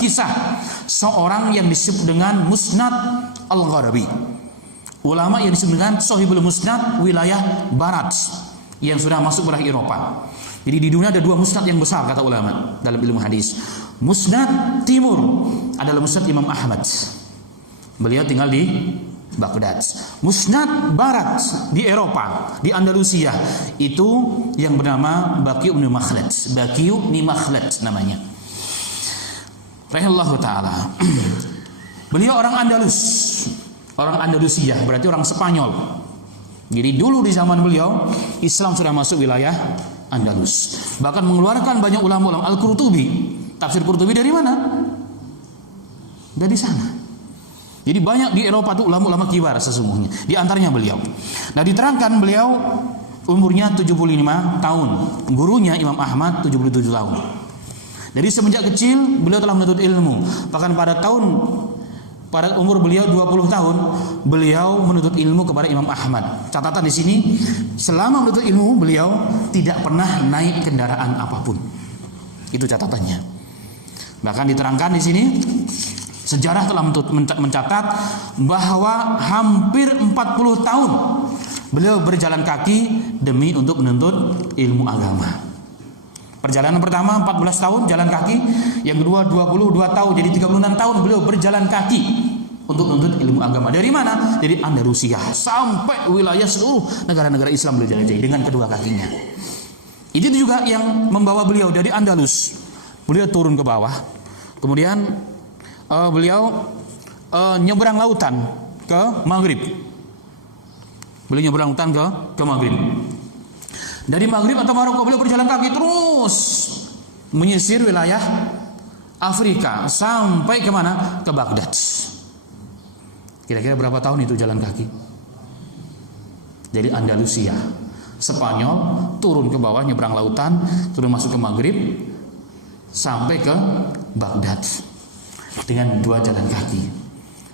kisah seorang yang disebut dengan Musnad Al-Gharabi, ulama yang disebut dengan Sahibul Musnad wilayah barat yang sudah masuk wilayah Eropa. Jadi di dunia ada dua musnad yang besar kata ulama dalam ilmu hadis. Musnad timur adalah Musnad Imam Ahmad, beliau tinggal di Baghdad. Musnad barat di Eropa, di Andalusia, itu yang bernama Baqi' bin Makhlad. Baqi' bin Makhlad namanya, rahimahullahu taala. Beliau orang Andalus, orang Andalusia, berarti orang Spanyol. Jadi dulu di zaman beliau Islam sudah masuk wilayah Andalus. Bahkan mengeluarkan banyak ulama-ulama. Al-Qurtubi, tafsir Qurtubi dari mana? Dari sana. Jadi banyak di Eropa itu ulama-ulama kibar sesungguhnya. Di antaranya beliau. Nah, diterangkan beliau umurnya 75 tahun. Gurunya Imam Ahmad 77 tahun. Jadi semenjak kecil beliau telah menuntut ilmu. Bahkan pada umur beliau 20 tahun beliau menuntut ilmu kepada Imam Ahmad. Catatan di sini, selama menuntut ilmu beliau tidak pernah naik kendaraan apapun. Itu catatannya. Bahkan diterangkan di sini, sejarah telah mencatat bahwa hampir 40 tahun beliau berjalan kaki demi untuk menuntut ilmu agama. Perjalanan pertama 14 tahun jalan kaki, yang kedua 22 tahun, jadi 36 tahun beliau berjalan kaki untuk menuntut ilmu agama. Dari mana? Dari Andalusia sampai wilayah seluruh negara-negara Islam beliau jelajahi dengan kedua kakinya. Itu juga yang membawa beliau dari Andalus. Beliau turun ke bawah, kemudian beliau nyeberang lautan ke Maghrib. Beliau nyeberang lautan ke Maghrib. Dari Maghrib atau Maroko beliau berjalan kaki terus menyisir wilayah Afrika sampai kemana? Ke Baghdad. Kira-kira berapa tahun itu jalan kaki? Dari Andalusia, Spanyol, turun ke bawah, nyebrang lautan, turun masuk ke Maghrib sampai ke Baghdad dengan 2 jalan kaki.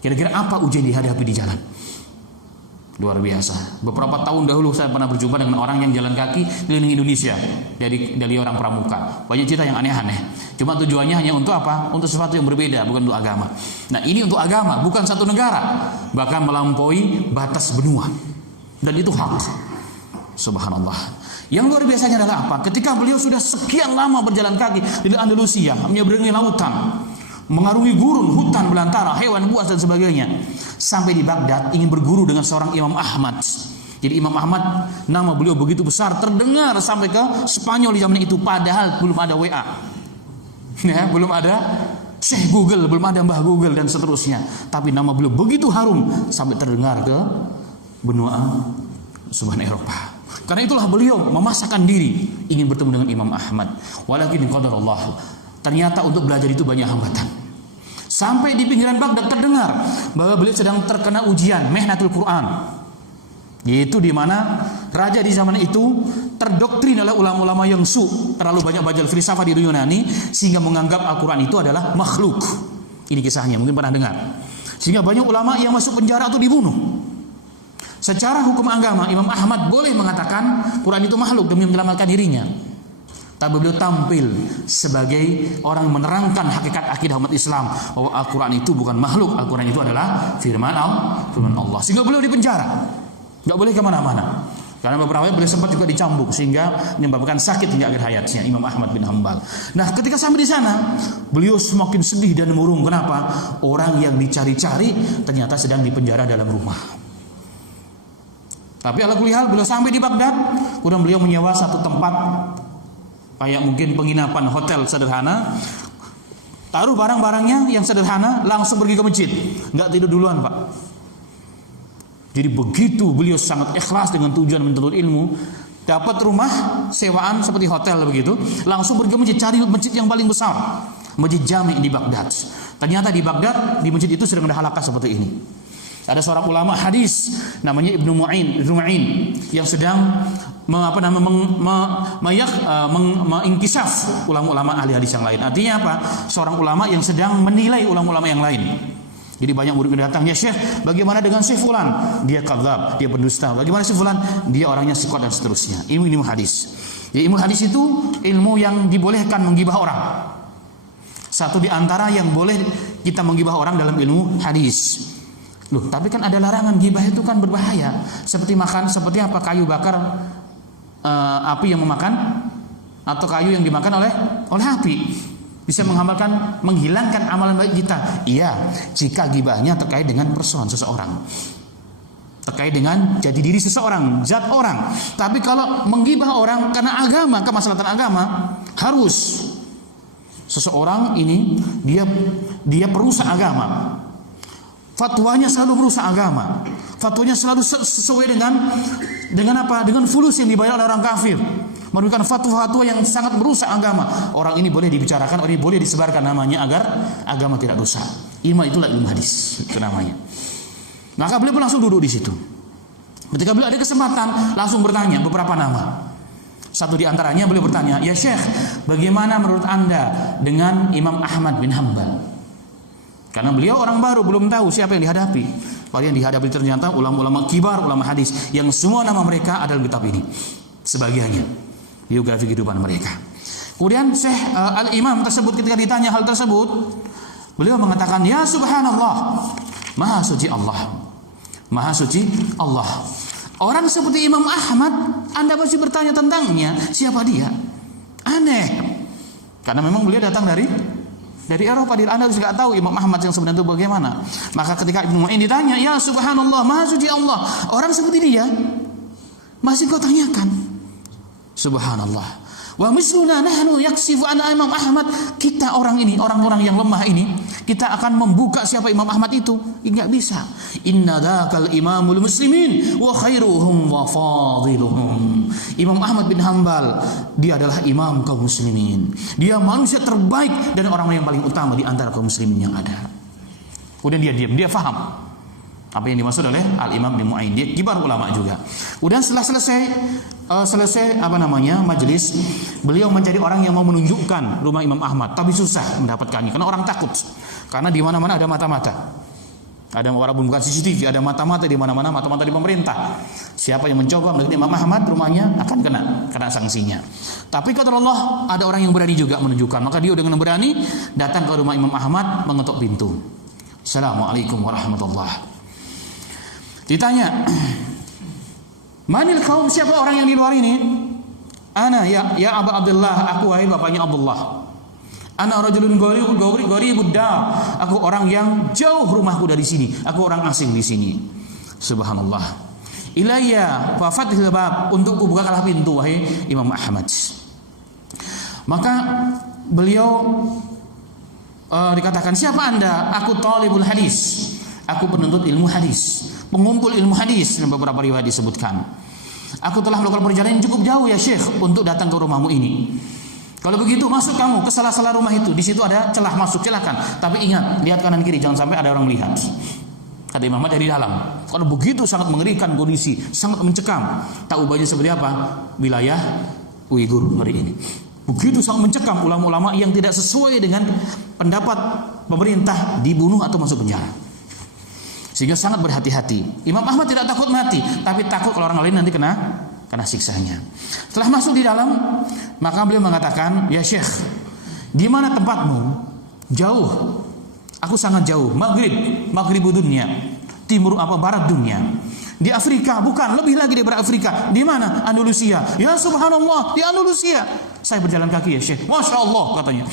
Kira-kira apa ujian dihadapi di jalan? Luar biasa. Beberapa tahun dahulu saya pernah berjumpa dengan orang yang jalan kaki keliling Indonesia dari orang pramuka. Banyak cerita yang aneh-aneh. Cuma tujuannya hanya untuk apa? Untuk sesuatu yang berbeda, bukan untuk agama. Nah, ini untuk agama, bukan satu negara, bahkan melampaui batas benua. Dan itu hak. Subhanallah. Yang luar biasanya adalah apa? Ketika beliau sudah sekian lama berjalan kaki dari Andalusia, menyeberangi lautan, mengarungi gurun, hutan belantara, hewan buas dan sebagainya, sampai di Baghdad ingin berguru dengan seorang Imam Ahmad. Jadi Imam Ahmad, nama beliau begitu besar, terdengar sampai ke Spanyol di zaman itu, padahal belum ada WA, ya, belum ada Syekh Google, belum ada Mbah Google dan seterusnya. Tapi nama beliau begitu harum sampai terdengar ke benua subhan Eropa. Karena itulah beliau memaksakan diri ingin bertemu dengan Imam Ahmad. Walakin qadarullah, ternyata untuk belajar itu banyak hambatan. Sampai di pinggiran Baghdad terdengar bahwa beliau sedang terkena ujian Mihnatul Quran, yaitu di mana raja di zaman itu terdoktrin oleh ulama-ulama yang terlalu banyak belajar filsafat di Yunani sehingga menganggap Al-Quran itu adalah makhluk. Ini kisahnya, mungkin pernah dengar. Sehingga banyak ulama yang masuk penjara atau dibunuh. Secara hukum agama Imam Ahmad boleh mengatakan Quran itu makhluk demi menyelamatkan dirinya. Tapi beliau tampil sebagai orang yang menerangkan hakikat akidah umat Islam bahwa Al-Quran itu bukan makhluk, Al-Quran itu adalah firman Allah. Sehingga beliau dipenjara, nggak boleh kemana-mana. Karena beberapa kali beliau sempat juga dicambuk sehingga menyebabkan sakit hingga akhir hayatnya, Imam Ahmad bin Hanbal. Nah, ketika sampai di sana, beliau semakin sedih dan murung. Kenapa? Orang yang dicari-cari ternyata sedang dipenjara dalam rumah. Tapi ala kulli hal beliau sampai di Baghdad, kemudian beliau menyewa satu tempat kayak mungkin penginapan hotel sederhana, taruh barang-barangnya yang sederhana, langsung pergi ke masjid, nggak tidur duluan, Pak. Jadi begitu beliau sangat ikhlas dengan tujuan menuntut ilmu, dapat rumah sewaan seperti hotel begitu, langsung pergi ke masjid, cari masjid yang paling besar, Masjid Jami' di Baghdad. Ternyata di Baghdad, di masjid itu sedang ada halaqah seperti ini. Ada seorang ulama hadis namanya Ibnu Mu'in yang sedang menginkisaf ulama-ulama ahli hadis yang lain. Artinya apa? Seorang ulama yang sedang menilai ulama-ulama yang lain. Jadi banyak murid datang, ya Syekh, bagaimana dengan Syekh Fulan? Dia kadzab, dia pendusta. Bagaimana Syekh Fulan? Dia orangnya siqat dan seterusnya. Ilmu hadis. Jadi ilmu hadis itu ilmu yang dibolehkan menggibah orang. Satu di antara yang boleh kita menggibah orang dalam ilmu hadis. Loh, tapi kan ada larangan, gibah itu kan berbahaya. Seperti apa kayu bakar, api yang memakan, atau kayu yang dimakan oleh api. Bisa menghilangkan amalan baik kita. Iya, jika gibahnya terkait dengan person seseorang, terkait dengan jati diri seseorang, zat orang. Tapi kalau menggibah orang karena agama, kemaslahatan agama, harus seseorang ini dia perusak agama. Fatwanya selalu merusak agama. Fatwanya selalu sesuai dengan apa? Dengan fulus yang dibayar oleh orang kafir. Memberikan fatwa-fatwa yang sangat merusak agama. Orang ini boleh dibicarakan, orang ini boleh disebarkan namanya agar agama tidak rusak. Itulah ilmu hadis, itu namanya. Maka beliau pun langsung duduk di situ. Ketika beliau ada kesempatan, langsung bertanya beberapa nama. Satu di antaranya beliau bertanya, "Ya Syekh, bagaimana menurut Anda dengan Imam Ahmad bin Hanbal?" Karena beliau orang baru, belum tahu siapa yang dihadapi. Padahal yang dihadapi ternyata ulama-ulama kibar, ulama hadis, yang semua nama mereka ada dalam kitab ini. Sebagiannya biografi kehidupan mereka. Kemudian Syekh Al-Imam tersebut ketika ditanya hal tersebut, beliau mengatakan, "Ya subhanallah, maha suci Allah. Maha suci Allah. Orang seperti Imam Ahmad, Anda pasti bertanya tentangnya, siapa dia? Aneh." Karena memang beliau datang dari Eropa. Anda harus nggak tahu Imam Ahmad yang sebenarnya itu bagaimana. Maka ketika Ibnu Mu'in ditanya, "Ya subhanallah, maha suci Allah. Orang seperti dia masih kau tanyakan?" Subhanallah. Wa misluna nahnu yaksifu an Imam Ahmad. Kita orang-orang yang lemah ini, kita akan membuka siapa Imam Ahmad itu. Enggak bisa. Inna dzakal imamul muslimin wa khairuhum wa fadiluhum. Imam Ahmad bin Hanbal, dia adalah imam kaum muslimin. Dia manusia terbaik dan orang yang paling utama di antara kaum muslimin yang ada. Kemudian dia diam, dia faham apa yang dimaksud oleh Al-Imam bin Mu'in. Dia kibar ulama juga. Kemudian setelah selesai majelis, beliau mencari orang yang mau menunjukkan rumah Imam Ahmad, tapi susah mendapatkannya karena orang takut. Karena di mana-mana ada mata-mata. Ada walaupun bukan CCTV, ada mata-mata di mana-mana, mata-mata di pemerintah. Siapa yang mencoba mendekati Imam Ahmad, rumahnya akan kena sanksinya. Tapi kata Allah, ada orang yang berani juga menunjukkan. Maka dia dengan berani datang ke rumah Imam Ahmad, mengetuk pintu. Assalamualaikum warahmatullahi. Ditanya, "Manil kaum, siapa orang yang di luar ini?" "Ana ya Abu Abdullah, aku wahai bapaknya Abdullah. Ana rajulun gharibud dar, aku orang yang jauh rumahku dari sini, aku orang asing di sini." Subhanallah. "Ilayya fa fathil bab, untukku bukakanlah pintu wahai Imam Ahmad." Maka beliau dikatakan, "Siapa Anda?" "Aku talibul hadis, aku penuntut ilmu hadis, pengumpul ilmu hadis." Dan beberapa riwayat disebutkan, "Aku telah melakukan perjalanan yang cukup jauh ya Syekh untuk datang ke rumahmu ini. Kalau begitu masuk kamu ke salah-salah rumah itu. Di situ ada celah masuk, silakan. Tapi ingat, lihat kanan kiri, jangan sampai ada orang melihat." Kata Imam Ahmad dari dalam. Kalau begitu sangat mengerikan kondisi, sangat mencekam. Tak ubahnya seperti apa wilayah Uighur hari ini. Begitu sangat mencekam, ulama-ulama yang tidak sesuai dengan pendapat pemerintah dibunuh atau masuk penjara. Sehingga sangat berhati-hati. Imam Ahmad tidak takut mati, tapi takut kalau orang lain nanti kena siksanya. Setelah masuk di dalam, maka beliau mengatakan, "Ya Syekh, di mana tempatmu?" "Jauh. Aku sangat jauh. Maghrib dunia. Barat dunia." "Di Afrika?" "Bukan, lebih lagi daripada Afrika." "Di mana?" "Andalusia." "Ya subhanallah, di Andalusia." "Saya berjalan kaki ya Syekh." "Masya Allah," katanya.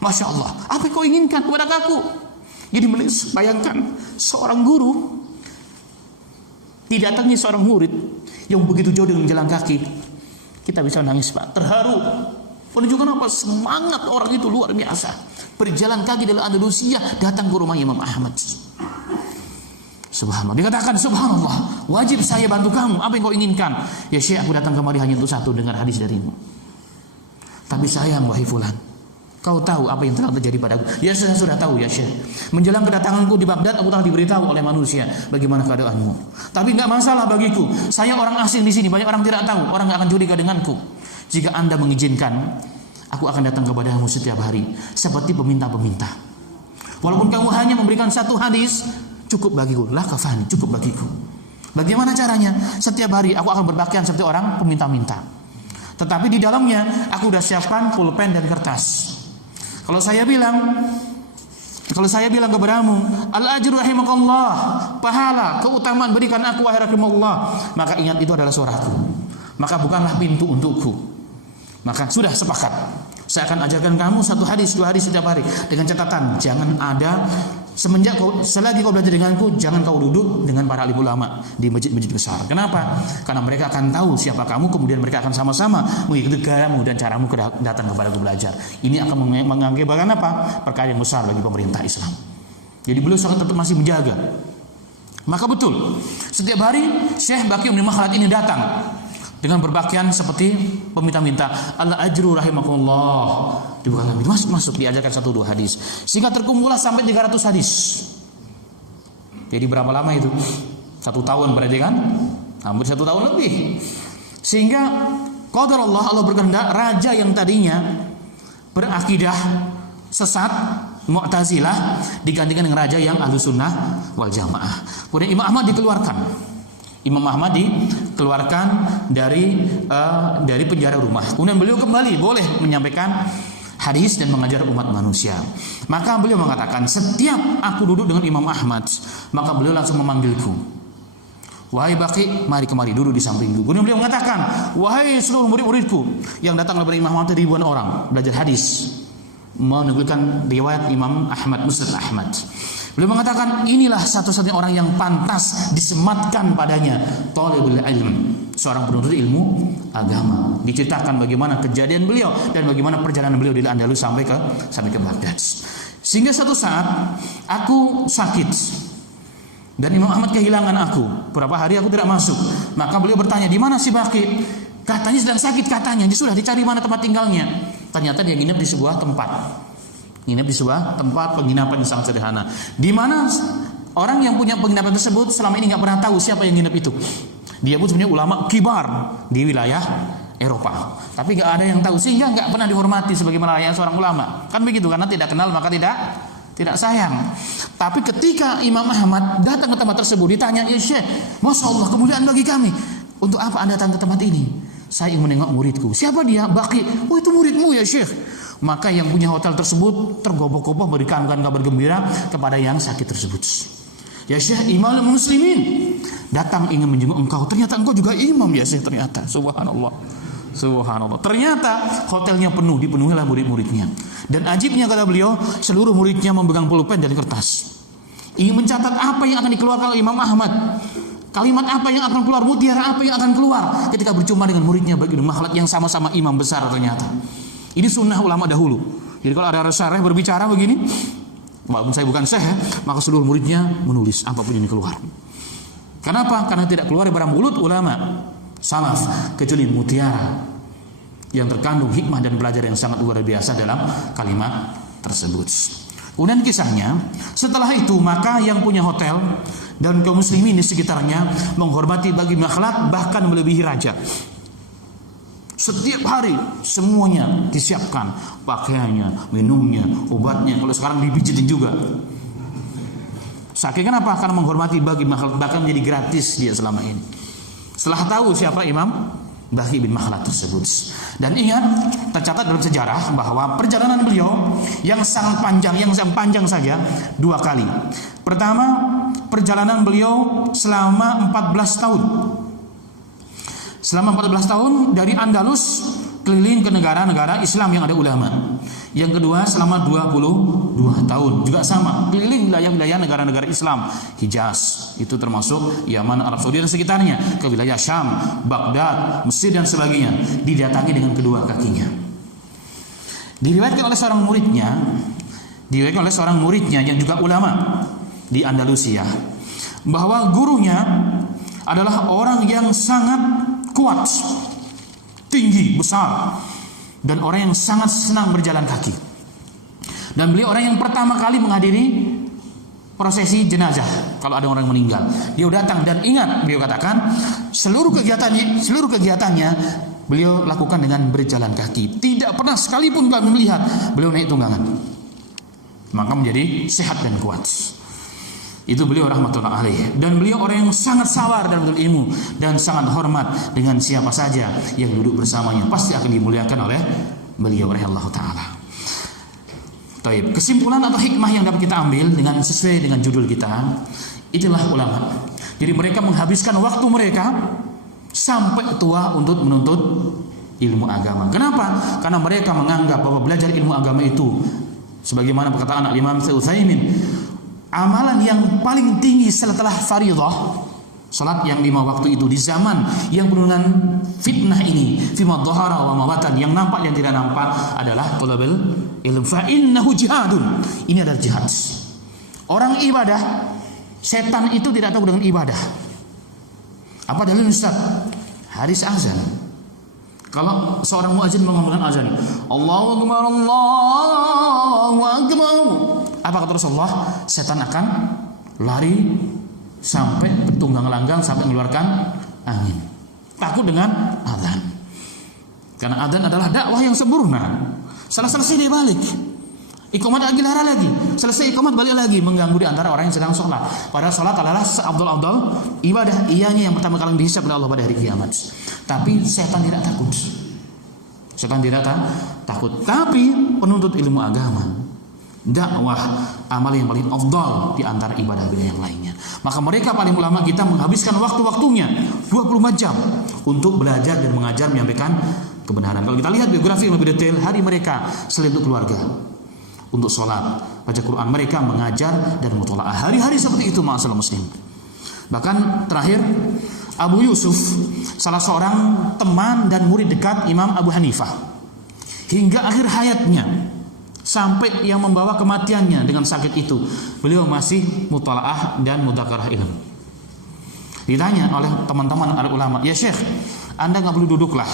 "Masya Allah. Apa yang kau inginkan kepada aku?" Jadi bayangkan seorang guru didatangi seorang murid yang begitu jauh dengan jalan kaki. Kita bisa nangis, Pak, terharu. Menunjukkan apa? Semangat orang itu luar biasa. Berjalan kaki dari Andalusia datang ke rumah Imam Ahmad. Subhanallah. Dikatakan, "Subhanallah, wajib saya bantu kamu. Apa yang kau inginkan?" "Ya Syekh, aku datang kemari hanya untuk satu, dengar hadis darimu. Tapi sayang wahai fulan, kau tahu apa yang telah terjadi padaku?" "Ya saya sudah tahu ya Syekh. Menjelang kedatanganku di Baghdad, aku telah diberitahu oleh manusia bagaimana keadaanmu. Tapi enggak masalah bagiku. Saya orang asing di sini, banyak orang tidak tahu, orang enggak akan curiga denganku. Jika Anda mengizinkan, aku akan datang kepadamu setiap hari seperti peminta-peminta. Walaupun kamu hanya memberikan satu hadis, cukup bagiku. Lah kafani, cukup bagiku. Bagaimana caranya? Setiap hari aku akan berpakaian seperti orang peminta-minta. Tetapi di dalamnya aku sudah siapkan pulpen dan kertas. Kalau saya bilang kepadamu, al-ajru rahimakallah, pahala, keutamaan berikan aku wahai rahimakallah, maka ingat itu adalah suaraku. Maka bukanlah pintu untukku. Maka sudah sepakat. Saya akan ajarkan kamu 1 hadis, 2 hadis setiap hari, dengan catatan jangan ada selagi kau belajar denganku, jangan kau duduk dengan para alim ulama di masjid-masjid besar. Kenapa? Karena mereka akan tahu siapa kamu, kemudian mereka akan sama-sama mengikuti geramu dan caramu datang kepada belajar. Ini akan mengakibatkan apa? Perkara yang besar bagi pemerintah Islam. Jadi beliau sangat tetap masih menjaga. Maka betul, setiap hari Syekh Baqi bin Makhlad ini datang dengan berpakaian seperti peminta-minta, Allah ajru rahimakumullah, dibukakan masuk diajarkan 1-2 hadis, sehingga terkumpullah sampai 300 hadis. Jadi berapa lama itu? 1 tahun berarti kan? Hampir 1 tahun lebih. Sehingga qadar Allah berkehendak, raja yang tadinya berakidah sesat Mu'tazilah digantikan dengan raja yang Ahlus Sunnah wal Jamaah. Kemudian Imam Ahmad dikeluarkan dari penjara rumah. Kemudian beliau kembali boleh menyampaikan hadis dan mengajar umat manusia. Maka beliau mengatakan, setiap aku duduk dengan Imam Ahmad, maka beliau langsung memanggilku. Wahai Baqi, mari kemari duduk di sampingku. Kemudian beliau mengatakan, wahai seluruh murid-muridku yang datang dari Imam Ahmad, ribuan orang belajar hadis, menukilkan riwayat Imam Ahmad, Musnad Ahmad. Beliau mengatakan, inilah satu-satunya orang yang pantas disematkan padanya talibul ilm, seorang penuntut ilmu agama. Diceritakan bagaimana kejadian beliau dan bagaimana perjalanan beliau dari Andalus sampai ke Baghdad. Sehingga satu saat aku sakit dan Imam Ahmad kehilangan aku. Beberapa hari aku tidak masuk. Maka beliau bertanya, di mana si Baqi? Katanya sedang sakit katanya. Dia sudah dicari mana tempat tinggalnya. Ternyata dia nginep di sebuah tempat. Nginep di sebuah tempat penginapan yang sangat sederhana, di mana orang yang punya penginapan tersebut selama ini nggak pernah tahu siapa yang nginep itu. Dia pun sebenarnya ulama kibar di wilayah Eropa, tapi nggak ada yang tahu, sehingga nggak pernah dihormati sebagaimana layaknya seorang ulama. Kan begitu, karena tidak kenal maka tidak sayang. Tapi ketika Imam Ahmad datang ke tempat tersebut, ditanya, ya Syekh, Masya Allah, kemuliaan bagi kami. Untuk apa Anda datang ke tempat ini? Saya ingin menengok muridku. Siapa dia? Baqi. Oh, itu muridmu ya Syekh. Maka yang punya hotel tersebut tergopoh-gopoh berikan kabar gembira kepada yang sakit tersebut. Ya Syekh, imam muslimin datang ingin menjenguk engkau. Ternyata engkau juga imam ya Syekh, ternyata. Subhanallah. Ternyata hotelnya dipenuhi oleh murid-muridnya. Dan ajibnya kata beliau, seluruh muridnya memegang pulpen dan kertas, ingin mencatat apa yang akan dikeluarkan oleh Imam Ahmad. Kalimat apa yang akan keluar, mutiara apa yang akan keluar ketika berjumpa dengan muridnya Baqi bin Makhlad yang sama-sama imam besar ternyata. Ini sunnah ulama dahulu. Jadi kalau ada syarih berbicara begini, walaupun saya bukan syekh, maka seluruh muridnya menulis apapun yang keluar. Kenapa? Karena tidak keluar dari mulut ulama salaf kecuali mutiara yang terkandung hikmah dan pelajaran yang sangat luar biasa dalam kalimat tersebut. Kemudian kisahnya, setelah itu maka yang punya hotel dan kaum muslimin di sekitarnya menghormati Baqi bin Makhlad, bahkan melebihi raja. Setiap hari semuanya disiapkan, pakaiannya, minumnya, obatnya. Kalau sekarang dipijitin juga. Saking kenapa? Karena menghormati Baqi bin Makhlad, bahkan menjadi gratis dia selama ini. Setelah tahu siapa Imam Baqi bin Makhlad tersebut. Dan ingat, tercatat dalam sejarah bahwa perjalanan beliau yang sangat panjang saja 2 kali. Pertama, perjalanan beliau selama 14 tahun. Selama 14 tahun dari Andalus keliling ke negara-negara Islam yang ada ulama. Yang kedua selama 22 tahun juga sama, keliling wilayah-wilayah negara-negara Islam. Hijaz, itu termasuk Yaman, Arab Saudi dan sekitarnya, ke wilayah Syam, Baghdad, Mesir dan sebagainya, didatangi dengan kedua kakinya. Diriwayatkan oleh seorang muridnya yang juga ulama di Andalusia, bahwa gurunya adalah orang yang sangat kuat, tinggi, besar, dan orang yang sangat senang berjalan kaki. Dan beliau orang yang pertama kali menghadiri prosesi jenazah kalau ada orang meninggal. Dia datang, dan ingat beliau katakan seluruh kegiatannya beliau lakukan dengan berjalan kaki. Tidak pernah sekalipun kami melihat beliau naik tunggangan. Maka menjadi sehat dan kuat. Itu beliau rahmatullah alaih. Dan beliau orang yang sangat sabar dalam ilmu dan sangat hormat dengan siapa saja yang duduk bersamanya, pasti akan dimuliakan oleh beliau rahimahullah ta'ala. Taib. Kesimpulan atau hikmah yang dapat kita ambil dengan sesuai dengan judul kita, itulah ulama. Jadi mereka menghabiskan waktu mereka sampai tua untuk menuntut ilmu agama. Kenapa? Karena mereka menganggap bahwa belajar ilmu agama itu, sebagaimana perkataan Imam Utsaimin, amalan yang paling tinggi setelah fardhah, salat yang 5 waktu itu di zaman yang penuh dengan fitnah ini, fima dhahara wa ma batan, yang nampak yang tidak nampak adalah talabul ilm, fa innahu jihadun. Ini adalah jihad. Orang ibadah, setan itu tidak tahu dengan ibadah. Apa dalil Ustaz? Hadis azan. Kalau seorang muadzin mengumandangkan azan, Allahu akbar, Allahu akbar, apa kata Rasulullah? Setan akan lari sampai tunggang langgang, sampai mengeluarkan angin. Takut dengan adzan. Karena adzan adalah dakwah yang sempurna. Selesai dia balik. Iqamat lagi lara lagi. Selesai iqamat balik lagi, mengganggu di antara orang yang sedang sholat. Padahal sholat adalah seabdul-abdul ibadah. Ianya yang pertama kali dihisab oleh Allah pada hari kiamat. Tapi setan tidak takut. Setan tidak takut. Tapi penuntut ilmu agama, dakwah, amal yang paling afdal di antara ibadah-ibadah yang lainnya. Maka mereka paling ulama kita menghabiskan waktu-waktunya 24 jam untuk belajar dan mengajar, menyampaikan kebenaran. Kalau kita lihat biografi yang lebih detail, hari mereka selain untuk keluarga, untuk sholat, baca Quran, mereka mengajar dan mutola'ah. Hari-hari seperti itu ma'asyiral muslim. Bahkan terakhir Abu Yusuf, salah seorang teman dan murid dekat Imam Abu Hanifah, hingga akhir hayatnya, sampai yang membawa kematiannya dengan sakit itu, beliau masih mutalaah dan mudzakarah ilmu. Ditanya oleh teman-teman ulama, ya Syekh, Anda nggak perlu duduklah,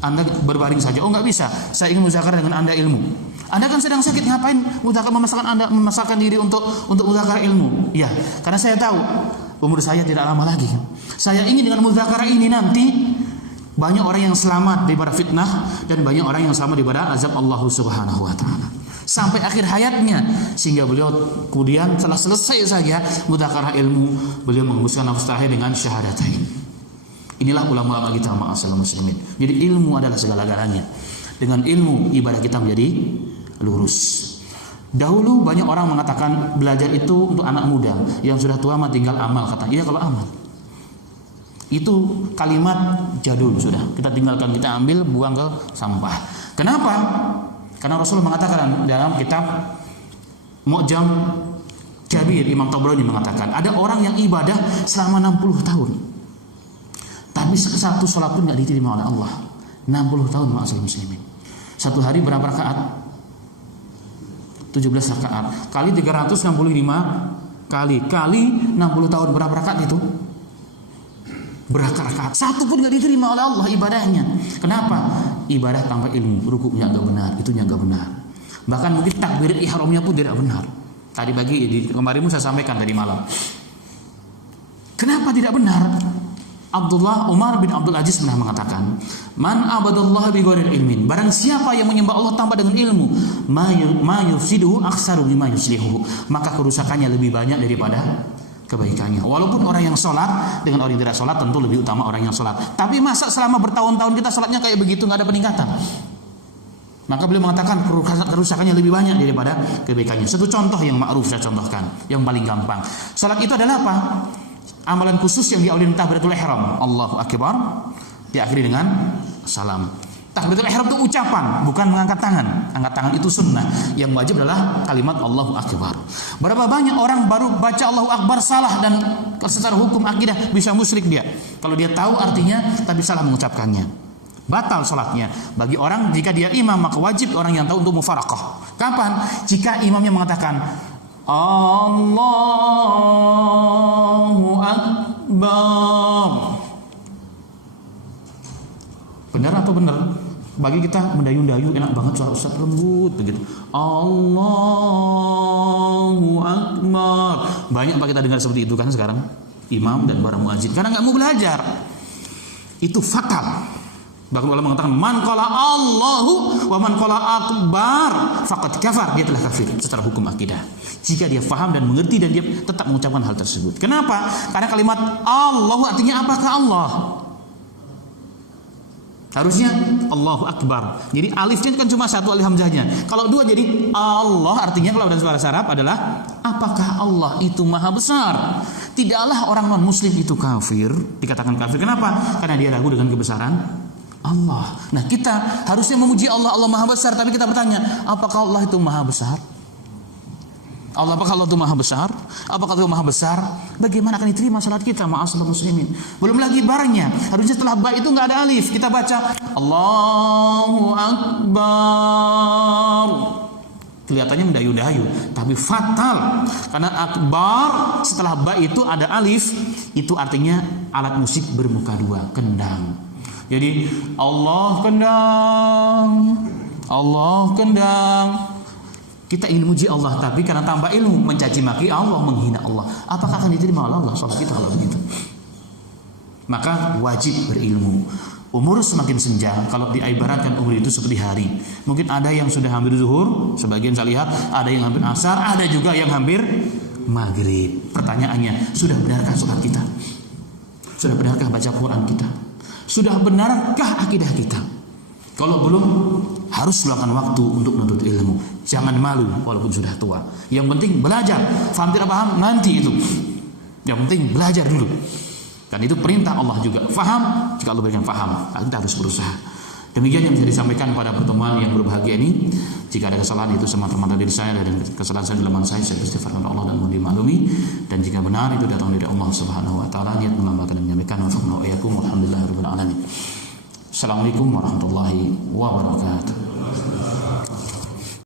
Anda berbaring saja. Oh nggak bisa, saya ingin mudzakarah dengan Anda ilmu. Anda kan sedang sakit, ngapain memaksakan diri untuk mudzakarah ilmu? Ya, karena saya tahu umur saya tidak lama lagi. Saya ingin dengan mudzakarah ini nanti banyak orang yang selamat daripada fitnah dan banyak orang yang selamat daripada azab Allah Subhanahu wa taala. Sampai akhir hayatnya, sehingga beliau kemudian setelah selesai saja mudzakarah ilmu, beliau menghembuskan nafas terakhir dengan syahadatain. Inilah ulama-ulama kita ma'asyiral muslimin. Jadi ilmu adalah segala-galanya. Dengan ilmu ibadah kita menjadi lurus. Dahulu banyak orang mengatakan belajar itu untuk anak muda, yang sudah tua mah tinggal amal, kata. Iya kalau amal. Itu kalimat jadul sudah. Kita tinggalkan, kita ambil, buang ke sampah. Kenapa? Karena Rasul mengatakan dalam kitab Mu'jam Kabir, Imam Tabrani mengatakan ada orang yang ibadah selama 60 tahun, tapi satu sholat pun tidak diterima oleh Allah. 60 tahun ma'asyiral muslimin. Satu hari berapa rakaat? 17 rakaat kali 365 kali 60 tahun, berapa rakaat itu? Berapa rakaat? Satu pun gak diterima oleh Allah ibadahnya. Kenapa? Ibadah tanpa ilmu, rukuknya gak benar, itunya gak benar. Bahkan mungkin takbir ihramnya pun tidak benar. Tadi kemarin saya sampaikan tadi malam. Kenapa tidak benar? Umar bin Abdul Aziz pernah mengatakan, "Man abadallaha bighairi ilmin." Barang siapa yang menyembah Allah tanpa dengan ilmu, ma yufsiduhu aktsaru mimma yuslihu. Maka kerusakannya lebih banyak daripada kebaikannya. Walaupun orang yang sholat dengan orang yang tidak sholat tentu lebih utama orang yang sholat. Tapi masa selama bertahun-tahun kita sholatnya kayak begitu, nggak ada peningkatan? Maka beliau mengatakan kerusakannya lebih banyak daripada kebaikannya. Satu contoh yang ma'ruf saya contohkan, yang paling gampang. Sholat itu adalah apa? Amalan khusus yang diawali dengan takbiratul ihram, Allahu akbar, diakhiri dengan salam. Takbiratul ihram itu ucapan, bukan mengangkat tangan. Angkat tangan itu sunnah. Yang wajib adalah kalimat Allahu akbar. Berapa banyak orang baru baca Allahu akbar salah, dan secara hukum akidah bisa musyrik dia. Kalau dia tahu artinya tapi salah mengucapkannya, batal salatnya. Bagi orang jika dia imam, maka wajib orang yang tahu untuk mufaraqah. Kapan? Jika imamnya mengatakan Allahu akbar. Benar atau benar? Bagi kita mendayu-dayu enak banget suara ustaz lembut begitu. Allahu akbar. Banyak Pak kita dengar seperti itu kan sekarang, imam dan para muadzin, karena nggak mau belajar. Itu fatal. Bahkan ulama mengatakan man qala Allahu wa man qala akbar faqad kafar, dia telah kafir secara hukum akidah. Jika dia faham dan mengerti dan dia tetap mengucapkan hal tersebut. Kenapa? Karena kalimat Allahu artinya apakah Allah? Harusnya Allahu Akbar. Jadi alifnya kan cuma satu, alif hamzahnya. Kalau dua jadi Allah, artinya kalau dalam bahasa Arab adalah apakah Allah itu maha besar? Tidaklah orang non muslim itu kafir, dikatakan kafir. Kenapa? Karena dia ragu dengan kebesaran Allah. Nah, kita harusnya memuji Allah, Allah maha besar. Tapi kita bertanya, apakah Allah itu maha besar? Apakah Allah itu maha besar? Apakah itu maha besar? Bagaimana akan diterima salat kita? Ma'asyiral muslimin. Belum lagi barnya. Harusnya setelah ba itu nggak ada alif. Kita baca Allahu Akbar. Kelihatannya mendayu-dayu, tapi fatal. Karena akbar setelah ba itu ada alif, itu artinya alat musik bermuka dua, kendang. Jadi Allah kendang, Allah kendang. Kita ingin muji Allah, tapi karena tanpa ilmu mencaci maki Allah, menghina Allah. Apakah akan diterima oleh Allah sholat kita kalau begitu? Maka wajib berilmu. Umur semakin senja, kalau diibaratkan umur itu seperti hari. Mungkin ada yang sudah hampir zuhur, sebagian saya lihat, ada yang hampir asar, ada juga yang hampir maghrib. Pertanyaannya, sudah benarkah sholat kita? Sudah benarkah baca Quran kita? Sudah benarkah akidah kita? Kalau belum, harus luangkan waktu untuk menuntut ilmu. Jangan malu walaupun sudah tua. Yang penting belajar. Faham tidak paham nanti itu. Yang penting belajar dulu. Dan itu perintah Allah juga. Faham? Jika Allah berikan faham, kita harus berusaha. Demikian yang bisa disampaikan pada pertemuan yang berbahagia ini. Jika ada kesalahan itu semata-mata dari saya dan kesalahan saya dalam saya beristighfar kepada Allah dan mohon dimaklumi. Dan jika benar itu datang dari Allah Subhanahu wa taala, niat mengamalkan dan menyampaikan wa alhamdulillahirabbil alamin. Assalamualaikum warahmatullahi wabarakatuh.